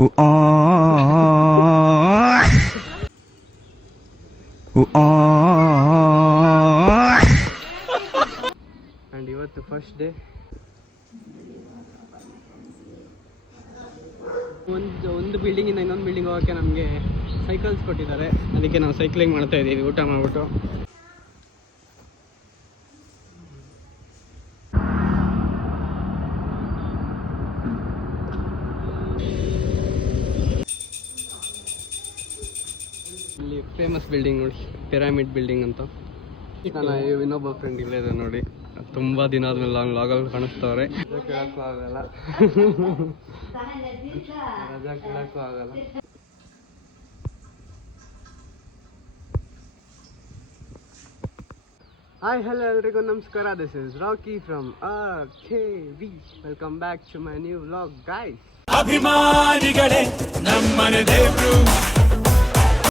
And ಇವತ್ತು first day. ಒಂದು ಬಿಲ್ಡಿಂಗಿಂದ ಇನ್ನೊಂದು ಬಿಲ್ಡಿಂಗ್ ಹೋಗೋಕ್ಕೆ ನಮಗೆ ಸೈಕಲ್ಸ್ ಕೊಟ್ಟಿದ್ದಾರೆ. ಅದಕ್ಕೆ ನಾವು ಸೈಕ್ಲಿಂಗ್ ಮಾಡ್ತಾ ಇದ್ದೀವಿ ಊಟ ಮಾಡಿಬಿಟ್ಟು. ಇಲ್ಲಿ ಫೇಮಸ್ ಬಿಲ್ಡಿಂಗ್ ನೋಡಿ, ಪಿರಾಮಿಡ್ ಬಿಲ್ಡಿಂಗ್ ಅಂತ. ನಾನು ಇನ್ನೊಬ್ಬ ಫ್ರೆಂಡ್ ಇಲ್ಲೇ ಇದೆ ನೋಡಿ, ತುಂಬ ದಿನ ಆದ್ಮೇಲೆ ಲಾಂಗ್ ಲಾಗಲ್ಲಿ ಕಾಣಿಸ್ತವ್ರೆ. ಕೇಳೋಕ್ಕೂ ಆಗಲ್ಲ, ರಜಾ ಕೇಳೋಕ್ಕೂ ಆಗಲ್ಲ. ಹಾಯ್ ಹಲೋ ಎಲ್ರಿಗೂ ನಮಸ್ಕಾರ. This is Rocky from RKV. Welcome back to my new vlog guys. ಅಭಿಮಾನಿಗಳೇ ನಮ್ಮನೆ ದೇವ್ರು